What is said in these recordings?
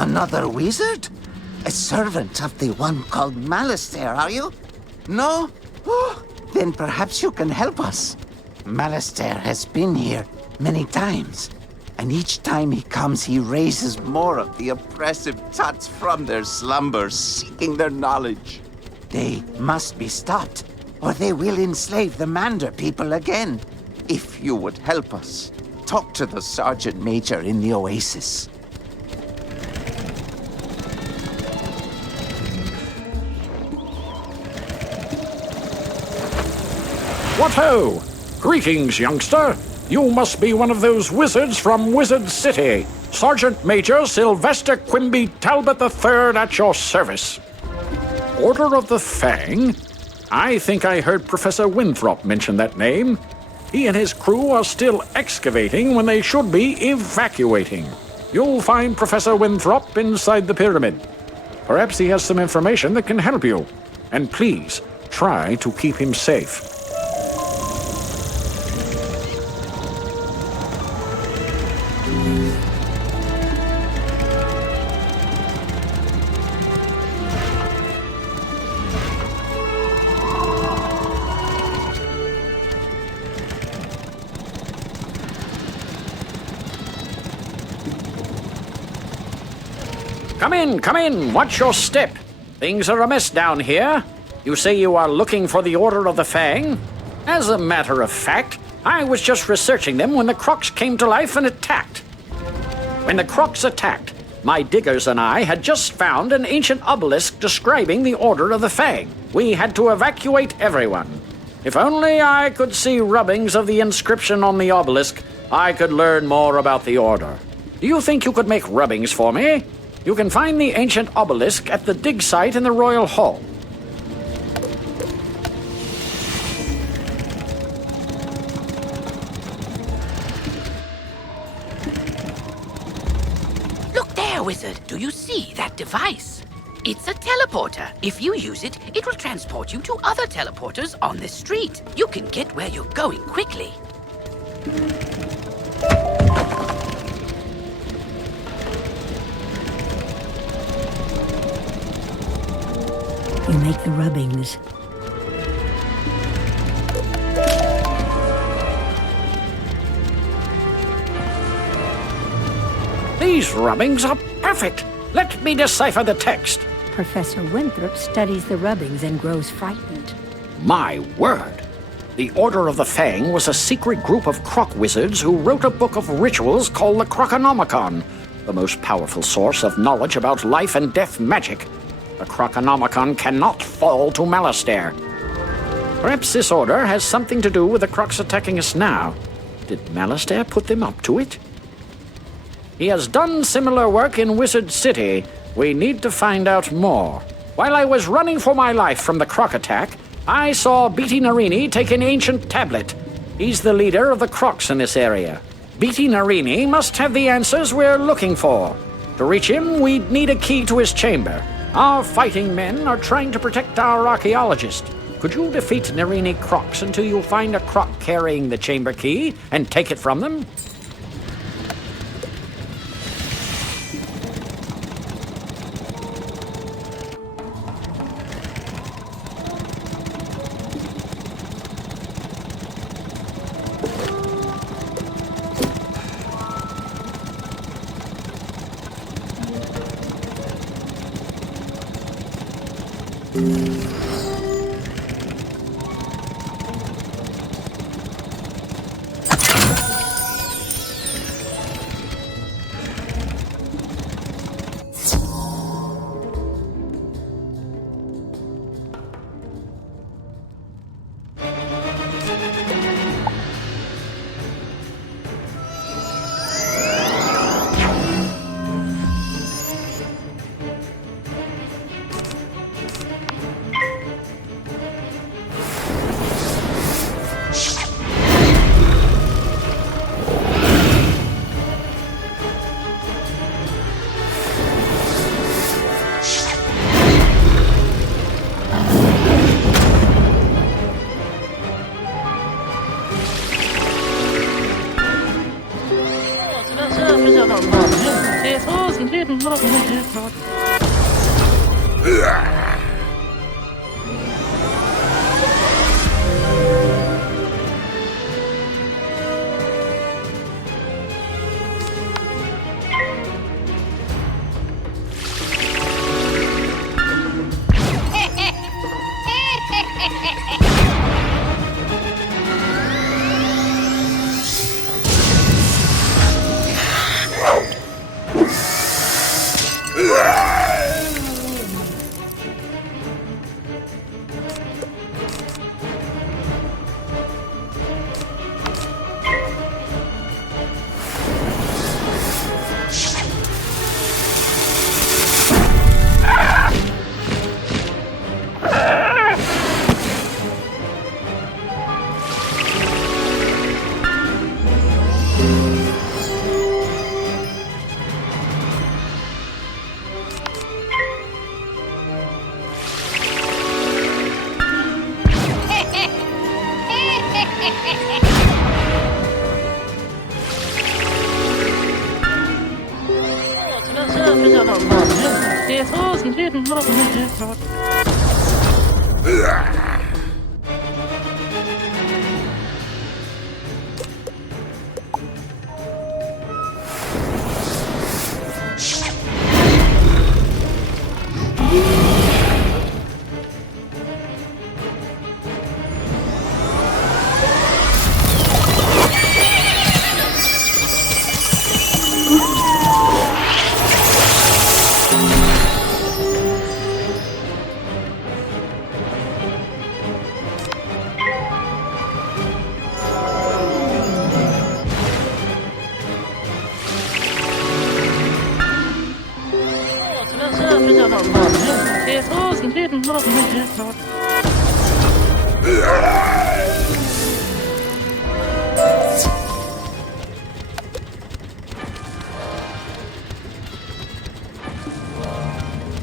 Another wizard? A servant of the one called Malastair, are you? No? Oh, then perhaps you can help us. Malastair has been here many times, and each time he comes, he raises more of the oppressive tuts from their slumbers, seeking their knowledge. They must be stopped, or they will enslave the Mander people again. If you would help us, talk to the Sergeant Major in the Oasis. What ho! Greetings, youngster. You must be one of those wizards from Wizard City. Sergeant Major Sylvester Quimby Talbot III at your service. Order of the Fang? I think I heard Professor Winthrop mention that name. He and his crew are still excavating when they should be evacuating. You'll find Professor Winthrop inside the pyramid. Perhaps he has some information that can help you. And please, try to keep him safe. Come in, watch your step. Things are amiss down here. You say you are looking for the Order of the Fang? As a matter of fact, I was just researching them when the Crocs came to life and attacked. When the Crocs attacked, my diggers and I had just found an ancient obelisk describing the Order of the Fang. We had to evacuate everyone. If only I could see rubbings of the inscription on the obelisk, I could learn more about the Order. Do you think you could make rubbings for me? You can find the ancient obelisk at the dig site in the Royal Hall. Look there, Wizard. Do you see that device? It's a teleporter. If you use it, it will transport you to other teleporters on this street. You can get where you're going quickly. You make the rubbings. These rubbings are perfect. Let me decipher the text. Professor Winthrop studies the rubbings and grows frightened. My word. The Order of the Fang was a secret group of croc wizards who wrote a book of rituals called the Krokonomicon, the most powerful source of knowledge about life and death magic. The Krokonomicon cannot fall to Malastair. Perhaps this order has something to do with the Crocs attacking us now. Did Malastair put them up to it? He has done similar work in Wizard City. We need to find out more. While I was running for my life from the Croc attack, I saw Beatty Narini take an ancient tablet. He's the leader of the Crocs in this area. Beatty Narini must have the answers we're looking for. To reach him, we'd need a key to his chamber. Our fighting men are trying to protect our archaeologist. Could you defeat Narini Crocs until you find a Croc carrying the chamber key and take it from them?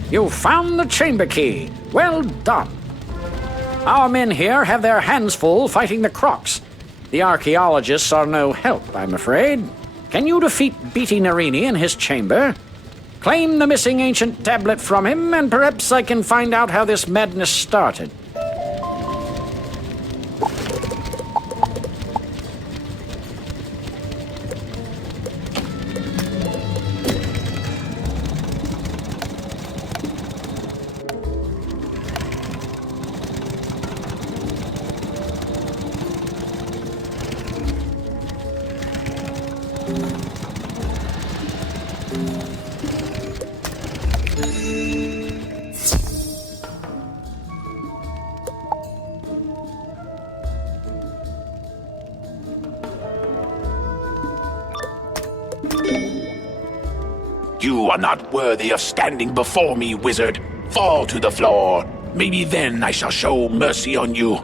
You found the chamber key. Well done. Our men here have their hands full fighting the Crocs. The archaeologists are no help, I'm afraid. Can you defeat Beatty Narini in his chamber? Claim the missing ancient tablet from him, and perhaps I can find out how this madness started. You are not worthy of standing before me, wizard. Fall to the floor. Maybe then I shall show mercy on you.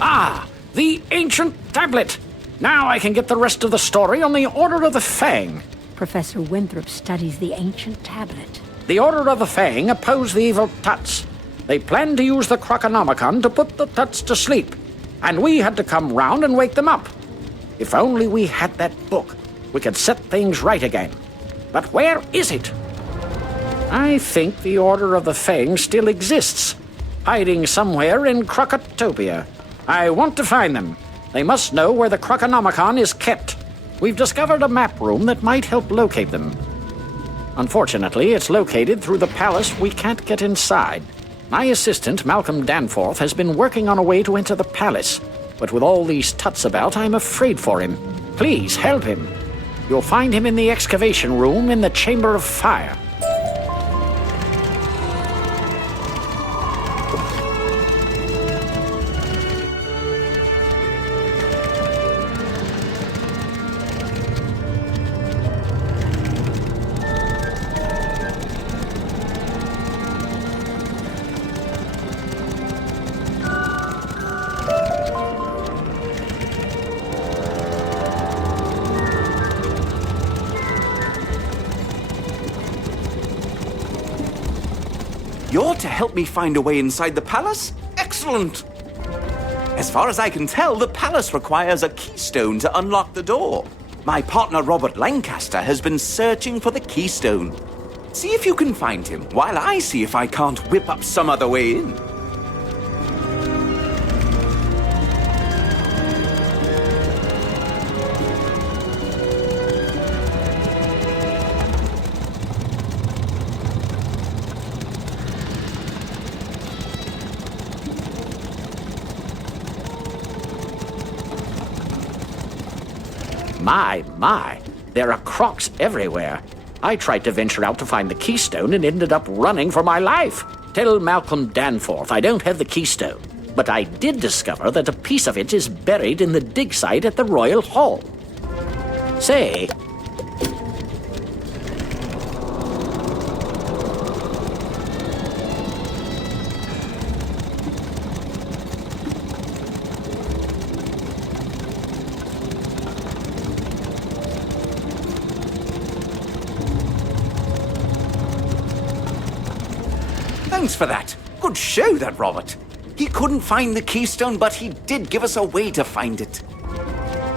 Ah, the ancient tablet! Now I can get the rest of the story on the Order of the Fang. Professor Winthrop studies the ancient tablet. The Order of the Fang oppose the evil Tuts. They planned to use the Krokonomicon to put the Tuts to sleep, and we had to come round and wake them up. If only we had that book, we could set things right again. But where is it? I think the Order of the Fang still exists, hiding somewhere in Krokotopia. I want to find them. They must know where the Krokonomicon is kept. We've discovered a map room that might help locate them. Unfortunately, it's located through the palace. We can't get inside. My assistant, Malcolm Danforth, has been working on a way to enter the palace. But with all these Tuts about, I'm afraid for him. Please, help him. You'll find him in the excavation room in the Chamber of Fire. to help me find a way inside the palace? Excellent! As far as I can tell, the palace requires a keystone to unlock the door. My partner Robert Lancaster has been searching for the keystone. See if you can find him, while I see if I can't whip up some other way in. My, there are crocs everywhere. I tried to venture out to find the keystone and ended up running for my life. Tell Malcolm Danforth I don't have the keystone, but I did discover that a piece of it is buried in the dig site at the Royal Hall. Say, Thanks for that. Good show, that Robert. He couldn't find the keystone, but he did give us a way to find it.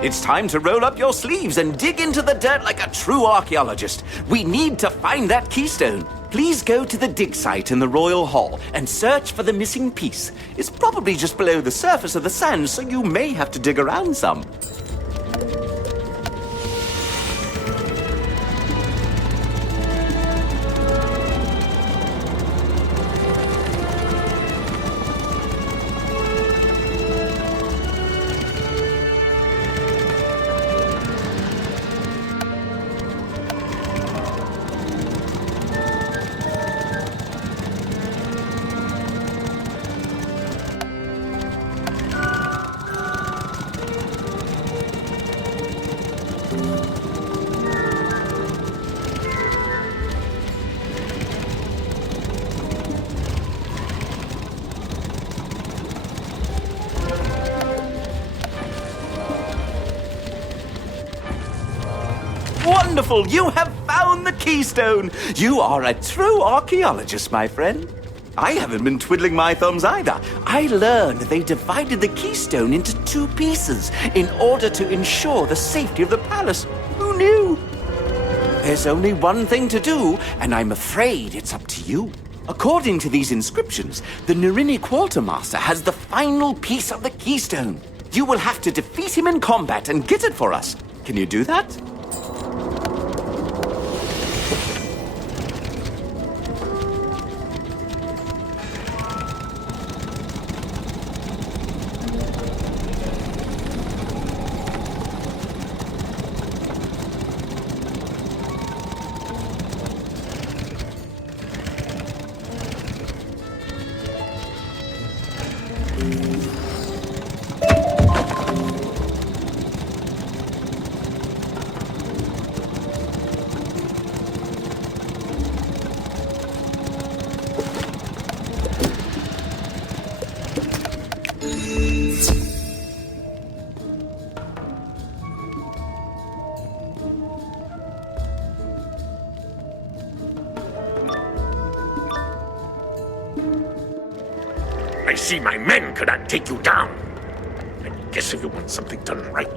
It's time to roll up your sleeves and dig into the dirt like a true archaeologist. We need to find that keystone. Please go to the dig site in the Royal Hall and search for the missing piece. It's probably just below the surface of the sand, so you may have to dig around some. Wonderful! You have found the keystone! You are a true archaeologist, my friend. I haven't been twiddling my thumbs either. I learned they divided the keystone into two pieces in order to ensure the safety of the palace. Who knew? There's only one thing to do, and I'm afraid it's up to you. According to these inscriptions, the Narini Quartermaster has the final piece of the keystone. You will have to defeat him in combat and get it for us. Can you do that? I see my men cannot take you down. I guess if you want something done right,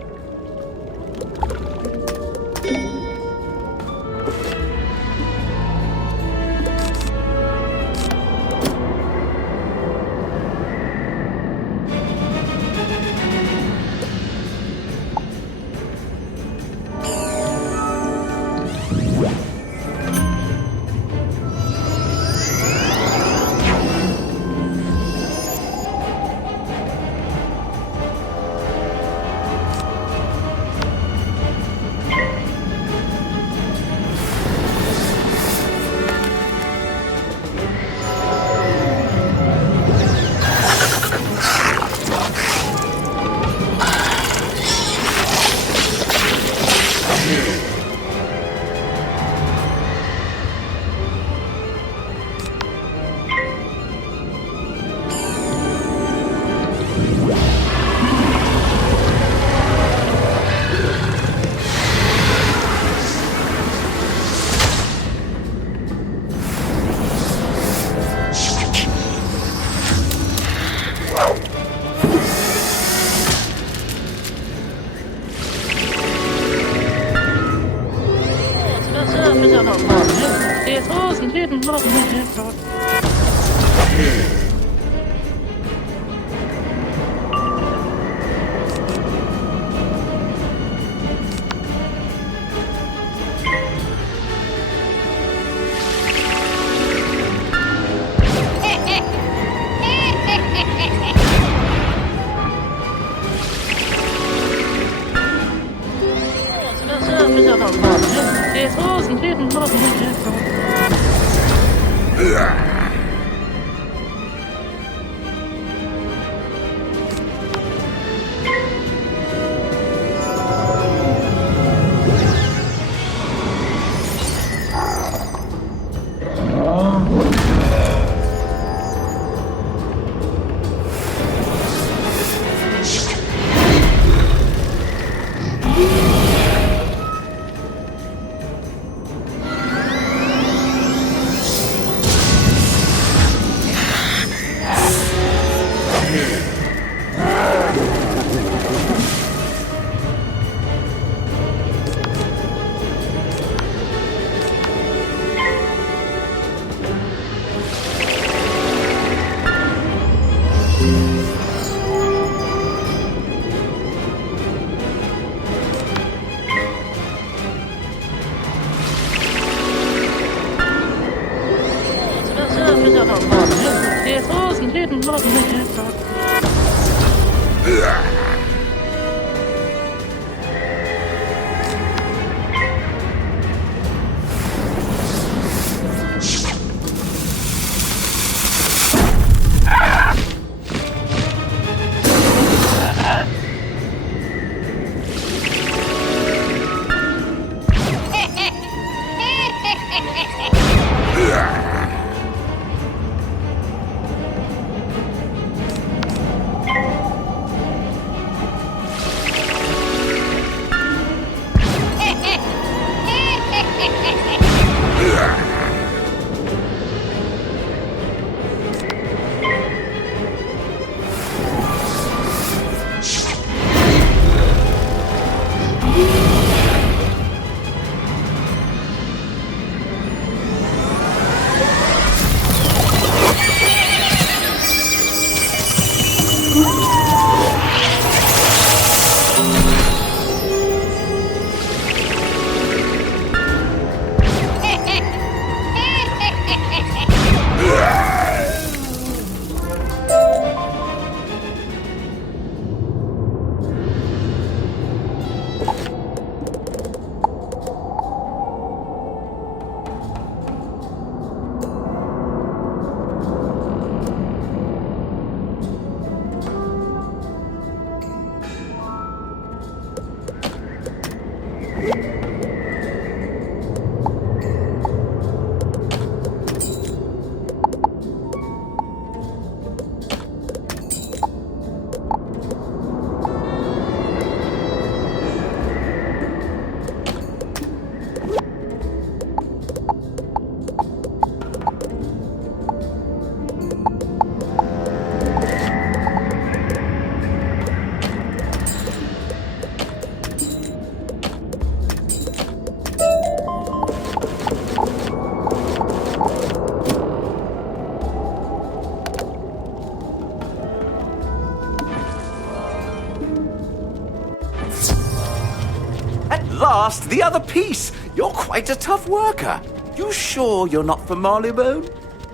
Last, the other piece. You're quite a tough worker. You sure you're not from Marleybone?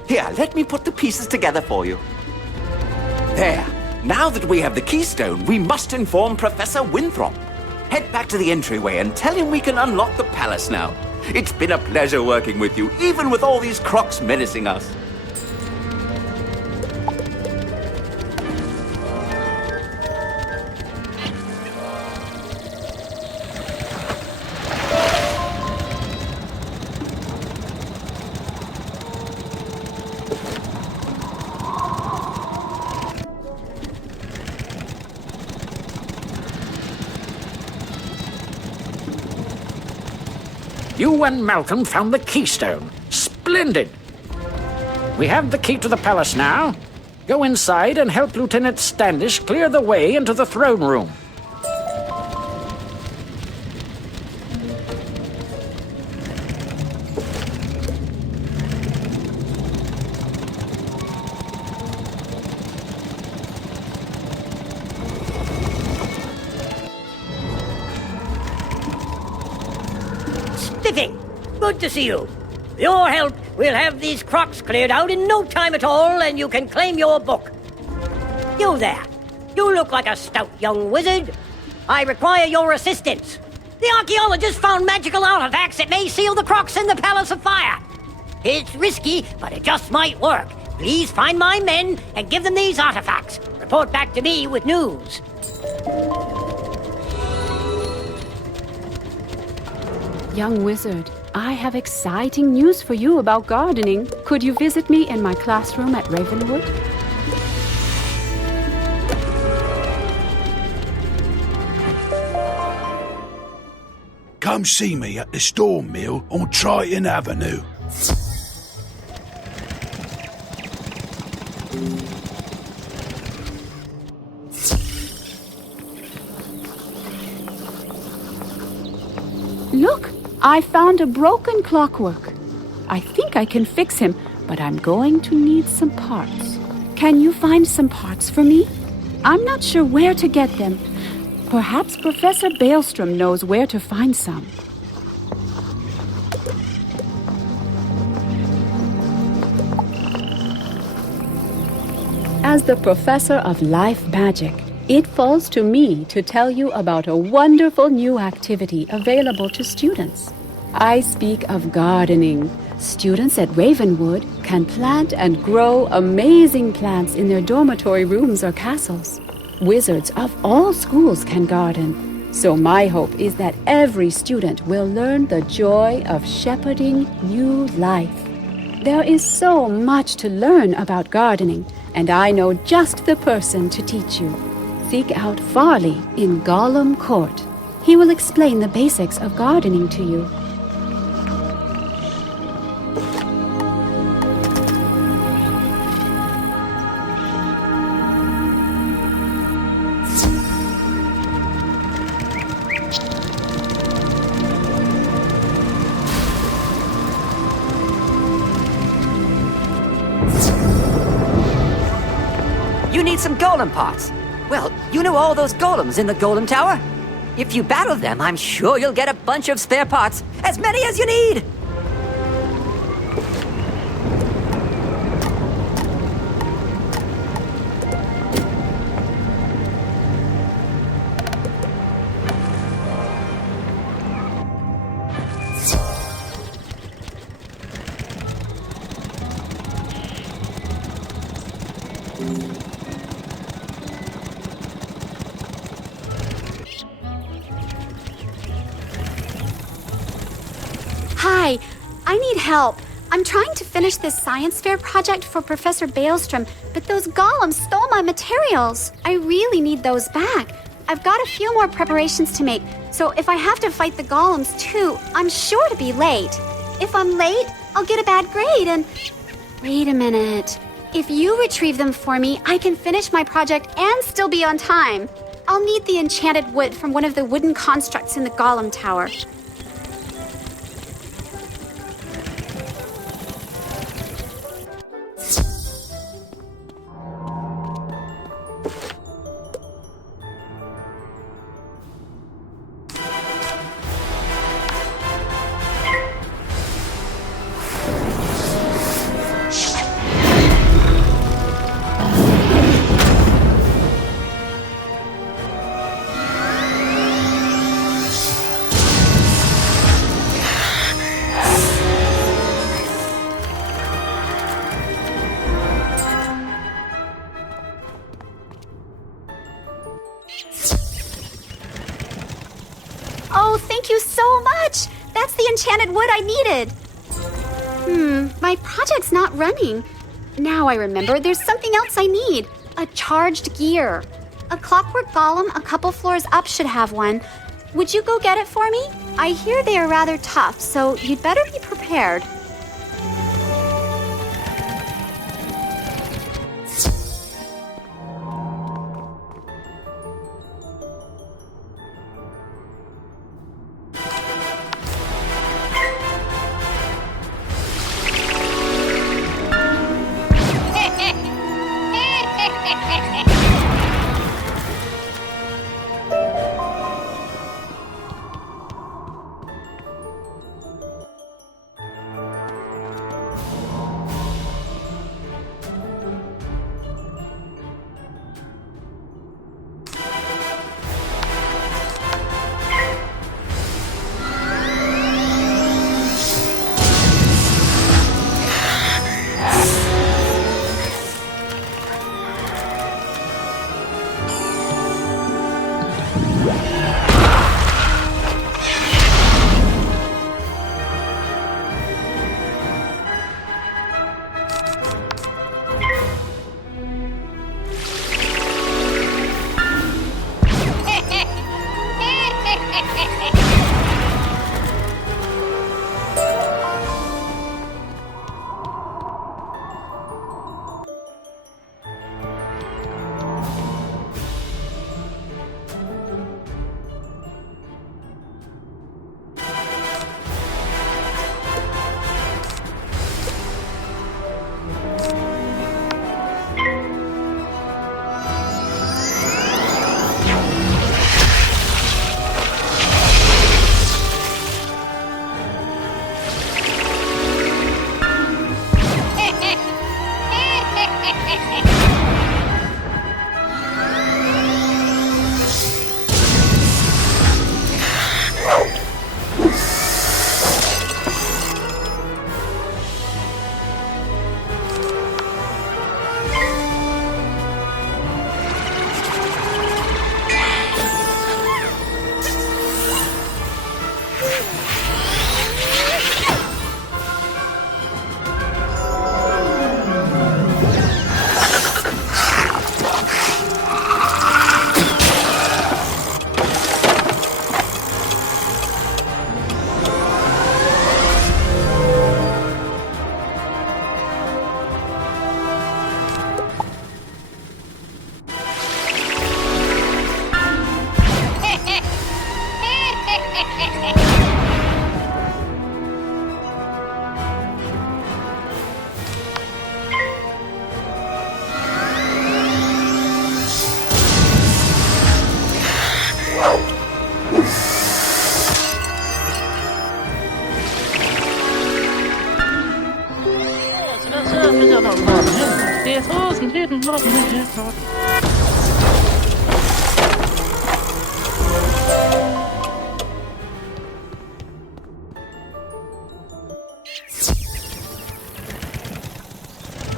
Here, let me put the pieces together for you. There. Now that we have the keystone, we must inform Professor Winthrop. Head back to the entryway and tell him we can unlock the palace now. It's been a pleasure working with you, even with all these crocs menacing us. You and Malcolm found the keystone. Splendid! We have the key to the palace now. Go inside and help Lieutenant Standish clear the way into the throne room. Spiffing! Good to see you. With your help, we'll have these crocs cleared out in no time at all, and you can claim your book. You there. You look like a stout young wizard. I require your assistance. The archaeologists found magical artifacts that may seal the crocs in the Palace of Fire. It's risky, but it just might work. Please find my men and give them these artifacts. Report back to me with news. Young wizard, I have exciting news for you about gardening. Could you visit me in my classroom at Ravenwood? Come see me at the Storm Mill on Triton Avenue. Look, I found a broken clockwork. I think I can fix him, but I'm going to need some parts. Can you find some parts for me? I'm not sure where to get them. Perhaps Professor Baelstrom knows where to find some. As the Professor of Life Magic, it falls to me to tell you about a wonderful new activity available to students. I speak of gardening. Students at Ravenwood can plant and grow amazing plants in their dormitory rooms or castles. Wizards of all schools can garden. So my hope is that every student will learn the joy of shepherding new life. There is so much to learn about gardening, and I know just the person to teach you. Seek out Farley in Gollum Court. He will explain the basics of gardening to you. You need some golem parts. Well, you know all those golems in the Golem Tower? If you battle them, I'm sure you'll get a bunch of spare parts. As many as you need! Hi, I need help. I'm trying to finish this science fair project for Professor Baelstrom, but those golems stole my materials. I really need those back. I've got a few more preparations to make, so if I have to fight the golems too, I'm sure to be late. If I'm late, I'll get a bad grade and... Wait a minute. If you retrieve them for me, I can finish my project and still be on time. I'll need the enchanted wood from one of the wooden constructs in the Golem Tower. Oh, thank you so much! That's the enchanted wood I needed! My project's not running. Now I remember, there's something else I need. A charged gear. A clockwork golem a couple floors up should have one. Would you go get it for me? I hear they are rather tough, so you'd better be prepared.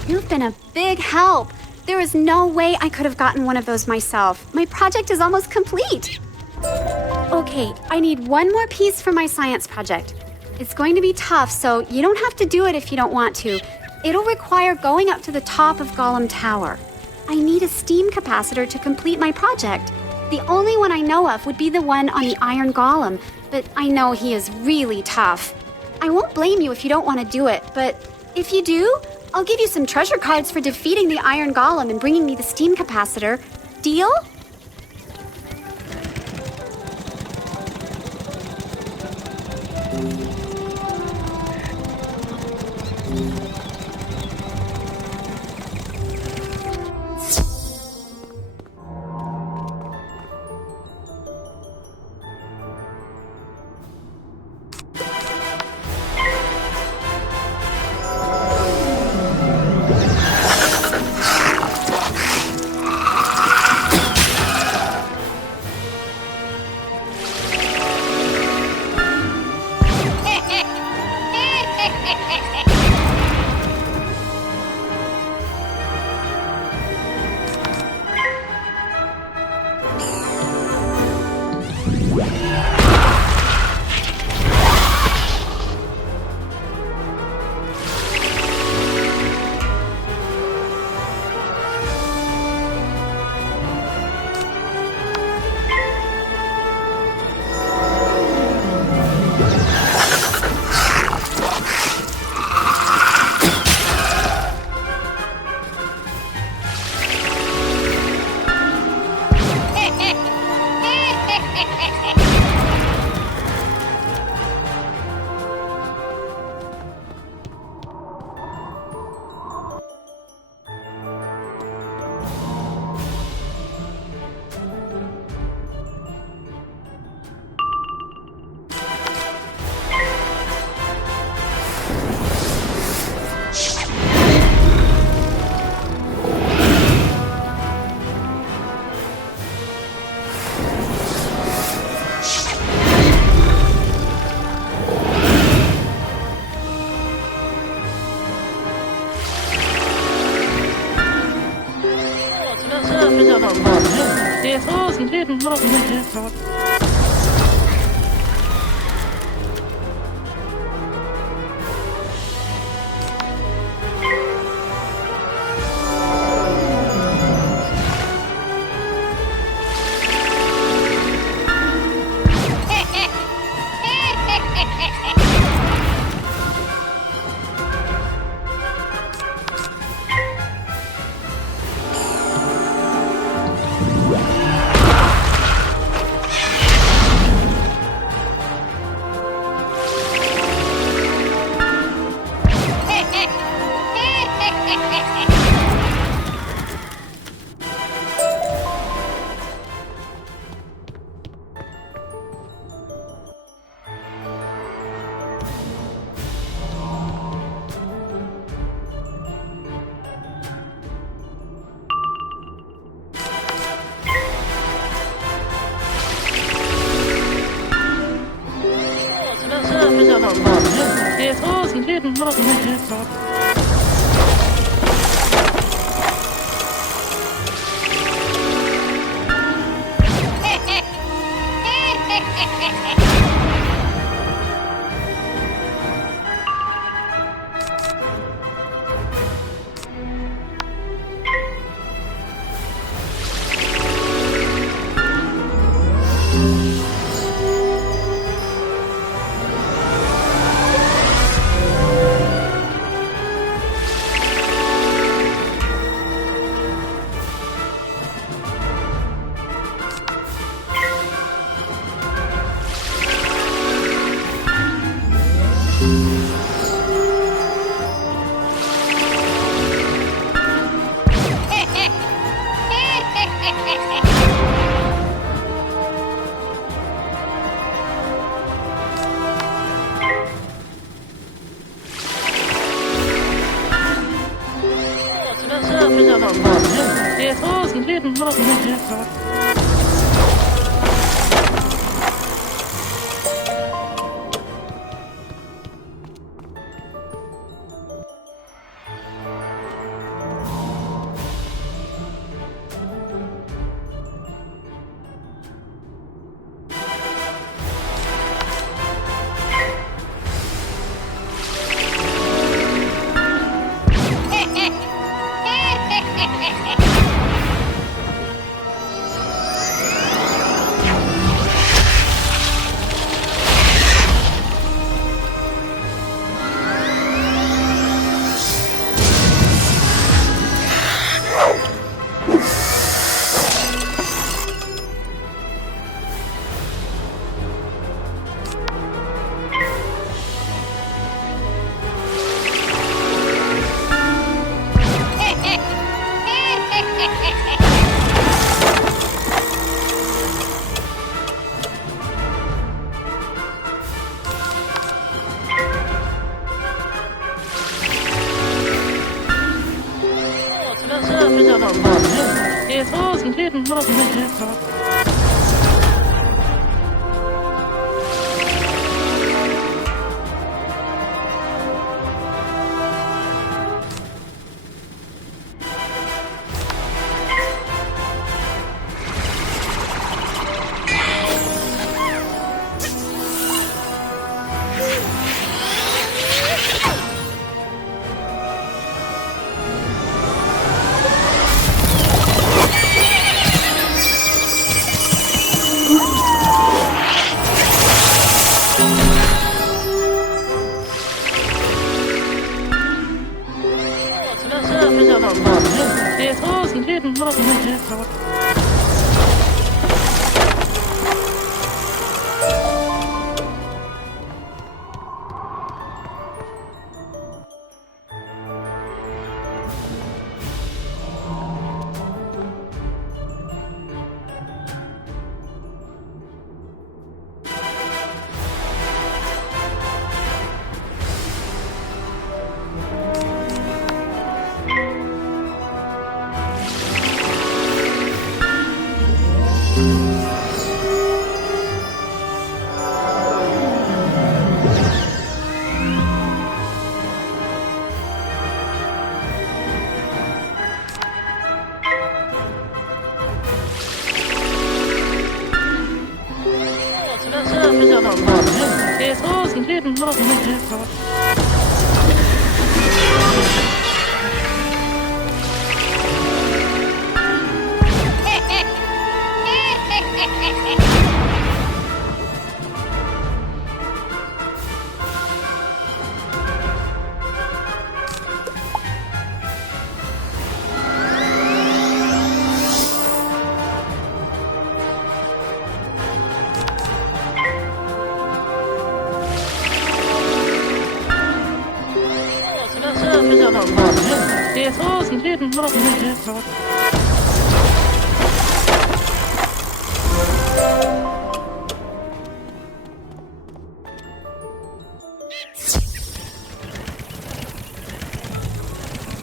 You've been a big help. There is no way I could have gotten one of those myself. My project is almost complete. Okay, I need one more piece for my science project. It's going to be tough, so you don't have to do it if you don't want to. It'll require going up to the top of Golem Tower. I need a steam capacitor to complete my project. The only one I know of would be the one on the Iron Golem, but I know he is really tough. I won't blame you if you don't want to do it, but if you do, I'll give you some treasure cards for defeating the Iron Golem and bringing me the steam capacitor. Deal?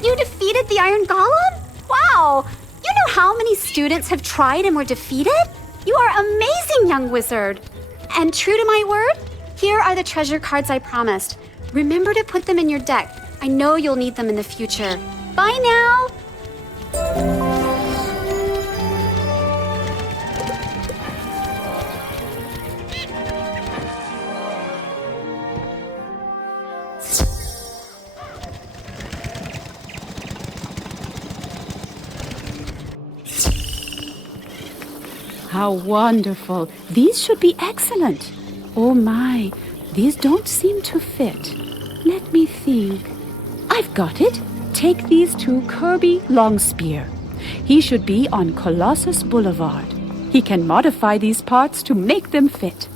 You defeated the Iron Golem? Wow! You know how many students have tried and were defeated? You are amazing, young wizard. And true to my word, here are the treasure cards I promised. Remember to put them in your deck. I know you'll need them in the future. Bye now! How wonderful. These should be excellent. Oh my, these don't seem to fit. Let me think. I've got it. Take these to Kirby Longspear. He should be on Colossus Boulevard. He can modify these parts to make them fit.